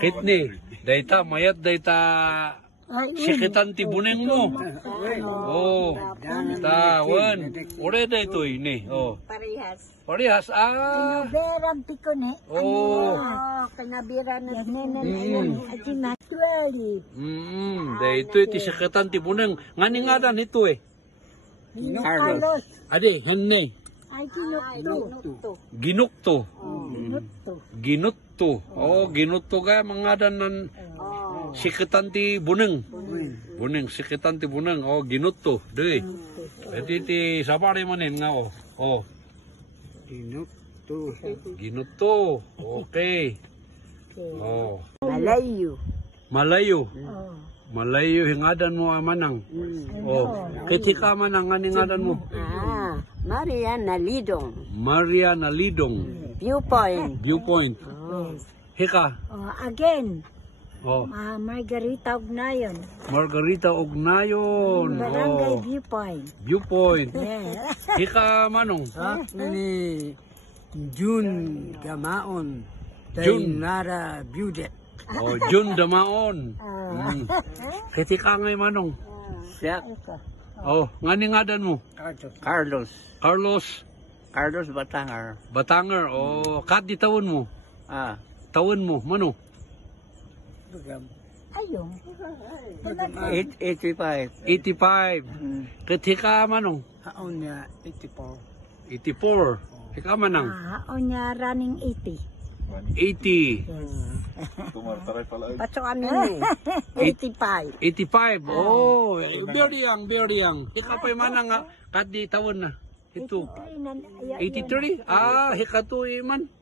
Kitni. Dayta mayat dayta sikitan ti buneng mo. Oh. Tawan. Ure daytoy ni. Oh. Parehas. Parehas. Ah. Beran tiko ni. Oh. Kanabiran na nenen. Ati naturally. Daytoy ti sikitan ti buneng. Ngani ngadan ito eh. Carlos. Ade, hanne. Ay, ginukto. Ginukto. Ginukto. Ginutto. Oh, ginutto ga mangadan nan sikitan ti buneng. Buneng, sikitan ti buneng. Oh, ginutto. Dui. Iti ti sapari manin nga oh. Oh. Ginukto. Ginutto. Okay. Oh. Malayo. Malayo. Malayo hingadan mo amanang. Oh. Ketika manang nga hingadan mo. Maria Nalidong. Maria Nalidong. Viewpoint. Viewpoint. Hika. Again. Oh. Margarita Ugnayon. Margarita Ugnayon. Barangay Oh. Viewpoint. Viewpoint. Yeah. Hika manong. Ni June Gamaon. June. Nara Budet. Oh, June Damaon. Ketika ngay manong. Siya. Oh, ngani ngadan mo? Carlos. Carlos Batangar. Batanger. Oh, kat di tawon mo. Ah. Tawon mo, mano? Ayong. 85. 85. Ketika manong? Haon niya 84. 84. Hika manang? Onya running 80. 80. Paso kami ni. 85. 85. Oh, very young. Hika pa manang nga, kat di tawon na. Ito. 83. Ah, hika to man.